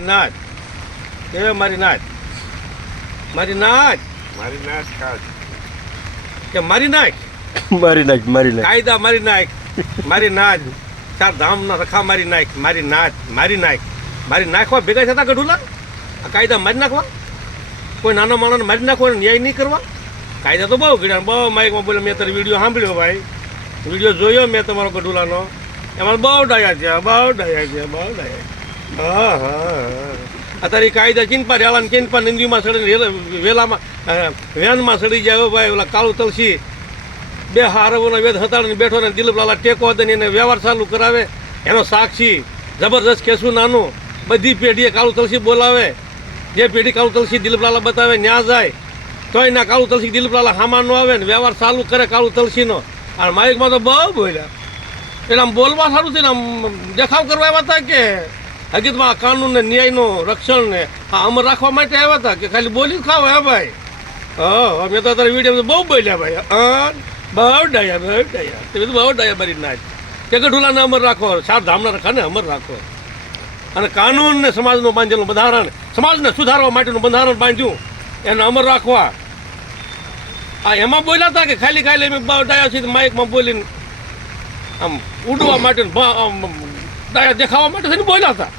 નાચ એ મારી નાચ મારી નાચ મારી નાચ કાઢ કે મારી નાચ મારી નાખ કાયદા મારી નાખ મારી નાચ ચાર ધામના રખા મારી નાખ મારી નાચ મારી નાખવા ભેગા થતા ગઢુલા આ કાયદા મારી નાખવા કોઈ નાના માણસને મારી નાખવાનો ન્યાય નહીં કરવા કાયદા તો બહુ ગણ્યા બહુ માઇકમાં બોલે મેં તારી વિડીયો સાંભળ્યો ભાઈ વિડીયો જોયો મેં તમારો ગઢુલાનો એમાં બહુ ડાયા છે હા અત્યારે કાયદા ચિંપા રેલા ચિંપા નંદીમાં સડી વેલામાં વેનમાં સડી જાય ભાઈ ઓલા કાળું તલસી બે હારવોનો વેદ હતાડીને બેઠો ને દિલીપલાલા ટેકો દઈને એને વ્યવહાર ચાલુ કરાવે એનો સાક્ષી જબરદસ્ત કેસું નાનું બધી પેઢીએ કાળું તલસી બોલાવે જે પેઢી કાળું તલસી દિલીપલાલા બતાવે ન્યા જાય તોય ના કાળું તલસી દિલીપલાલા હામાં ન આવે ને વ્યવહાર ચાલુ કરે કાળું તલસીનો અને માઇકમાં તો બહુ બોલ્યા એટલે આમ બોલવા સારું છે ને આમ દેખાવ કરવા આવ્યા હતા કે હકીકતમાં કાનૂન ને ન્યાયનું રક્ષણ ને આ અમર રાખવા માટે આવ્યા હતા કે ખાલી બોલી ખાવ હે ભાઈ હા મેં તો અત્યારે વિડીયો બહુ બોલ્યા ભાઈ હા બહુ ડાયા તમે તો બહુ ડાયા મારી નાચ કે ગઢુલાને અમર રાખો ચાર ધામના રખાને અમર રાખો અને કાનૂન ને સમાજનું બાંધેલું બંધારણ સમાજને સુધારવા માટેનું બંધારણ બાંધ્યું એને અમર રાખવા આ એમાં બોલ્યા હતા કે ખાલી મેં બહુ ડાયા છે માઇકમાં બોલીને આમ ઉડવા માટે ડાયા દેખાવા માટે બોલ્યા હતા